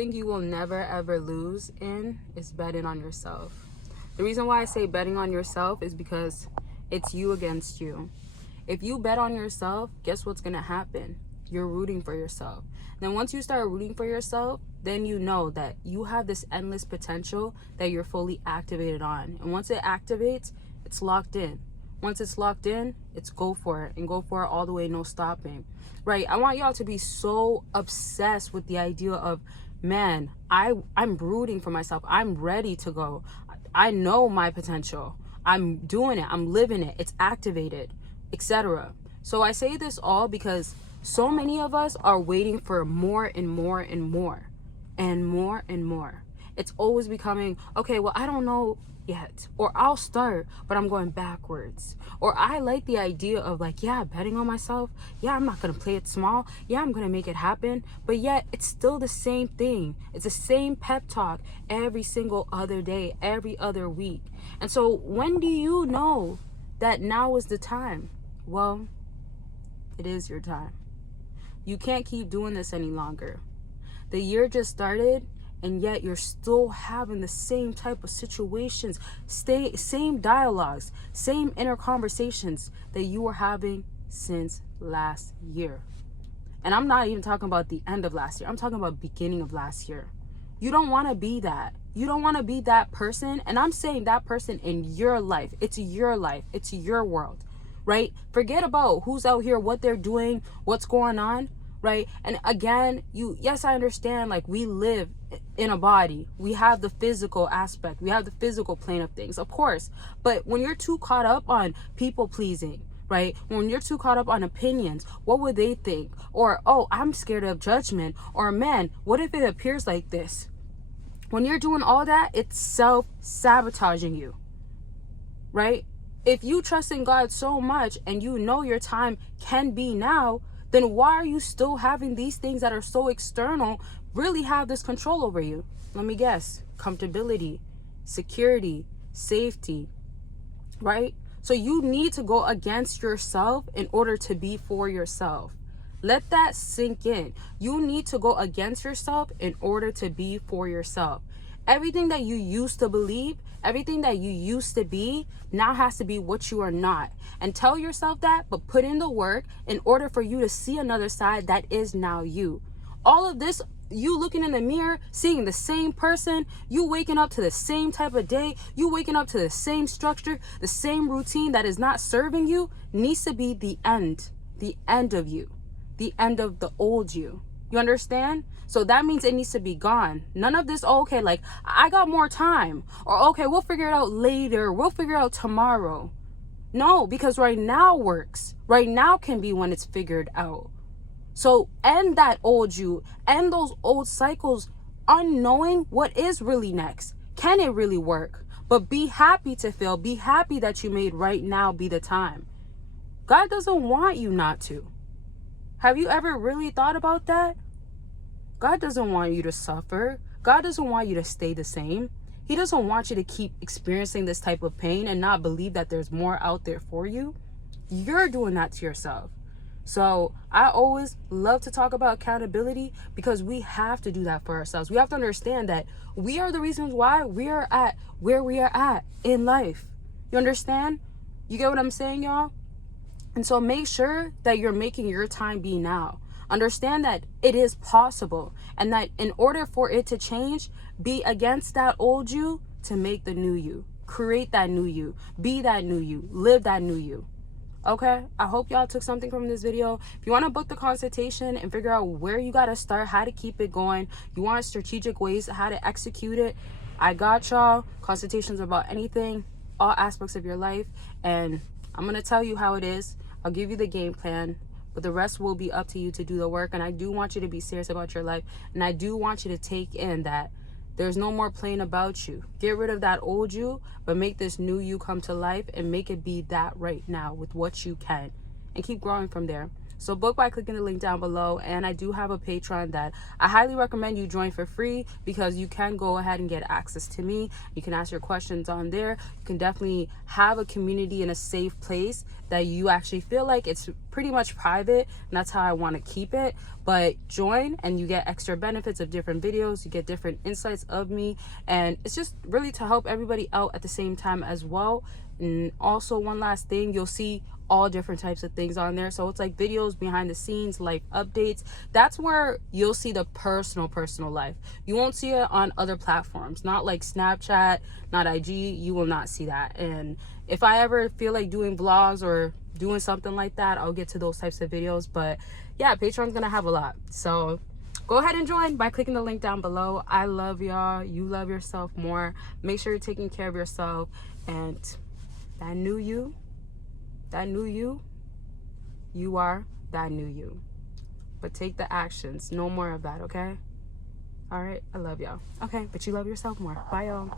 Thing you will never ever lose in is betting on yourself. The reason why I say betting on yourself is because it's you against you. If you bet on yourself, guess what's gonna happen? You're rooting for yourself. Then once you start rooting for yourself, then you know that you have this endless potential that you're fully activated on. And once it activates, it's locked in. Once it's locked in, it's go for it, and go for it all the way, no stopping. Right? I want y'all to be so obsessed with the idea of, man, I'm rooting for myself. I'm ready to go. I know my potential. I'm doing it. I'm living it. It's activated, etc. So I say this all because so many of us are waiting for more and more and more and more and more. It's always becoming, okay, well, I don't know yet, or I'll start, but I'm going backwards. Or I like the idea of like, yeah, betting on myself. Yeah, I'm not going to play it small. Yeah, I'm going to make it happen. But yet it's still the same thing. It's the same pep talk every single other day, every other week. And so when do you know that now is the time? Well, it is your time. You can't keep doing this any longer. The year just started, and yet you're still having the same type of situations, same dialogues, same inner conversations that you were having since last year. And I'm not even talking about the end of last year. I'm talking about beginning of last year. You don't want to be that. You don't want to be that person. And I'm saying that person in your life. It's your life. It's your world, right? Forget about who's out here, what they're doing, what's going on, right? And again, yes, I understand, like, we live in a body. We have the physical aspect. We have the physical plane of things, of course. But when you're too caught up on people pleasing, right? When you're too caught up on opinions, what would they think? Or, oh, I'm scared of judgment. Or, man, what if it appears like this? When you're doing all that, it's self-sabotaging you, right? If you trust in God so much and you know your time can be now, then why are you still having these things that are so external really have this control over you? Let me guess. Comfortability, security, safety, right? So you need to go against yourself in order to be for yourself. Let that sink in. You need to go against yourself in order to be for yourself. Everything that you used to believe, everything that you used to be, now has to be what you are not. And tell yourself that, but put in the work in order for you to see another side that is now you. All of this, you looking in the mirror, seeing the same person, you waking up to the same type of day, you waking up to the same structure, the same routine that is not serving you, needs to be the end of you, the end of the old you. You understand? So that means it needs to be gone. None of this, oh, okay, like, I got more time. Or, okay, we'll figure it out later. We'll figure it out tomorrow. No, because right now works. Right now can be when it's figured out. So end that old you, end those old cycles, unknowing what is really next. Can it really work? But be happy to fail. Be happy that you made right now be the time. God doesn't want you not to. Have you ever really thought about that? God doesn't want you to suffer. God doesn't want you to stay the same. He doesn't want you to keep experiencing this type of pain and not believe that there's more out there for you. You're doing that to yourself. So I always love to talk about accountability because we have to do that for ourselves. We have to understand that we are the reasons why we are at where we are at in life. You understand? You get what I'm saying, y'all? And so make sure that you're making your time be now. Understand that it is possible, and that in order for it to change, be against that old you to make the new you. Create that new you. Be that new you. Live that new you. Okay? I hope y'all took something from this video. If you want to book the consultation and figure out where you got to start, how to keep it going, you want strategic ways how to execute it, I got y'all. Consultations about anything, all aspects of your life, and I'm going to tell you how it is. I'll give you the game plan, but the rest will be up to you to do the work. And I do want you to be serious about your life. And I do want you to take in that there's no more playing about you. Get rid of that old you, but make this new you come to life and make it be that right now with what you can, and keep growing from there. So book by clicking the link down below, and I do have a Patreon that I highly recommend you join for free, because you can go ahead and get access to me. You can ask your questions on there. You can definitely have a community in a safe place that you actually feel like it's pretty much private, and that's how I want to keep it. But join and you get extra benefits of different videos, you get different insights of me, and it's just really to help everybody out at the same time as well. And also, one last thing, you'll see all different types of things on there. So it's like videos behind the scenes, life updates. That's where you'll see the personal life. You won't see it on other platforms, not like Snapchat, not IG. You will not see that. And if I ever feel like doing vlogs or doing something like that, I'll get to those types of videos. But yeah, Patreon's gonna have a lot, so go ahead and join by clicking the link down below. I love y'all. You love yourself more. Make sure you're taking care of yourself. And that new you, you are that new you. But take the actions. No more of that, okay? All right, I love y'all. Okay, but you love yourself more. Bye, y'all.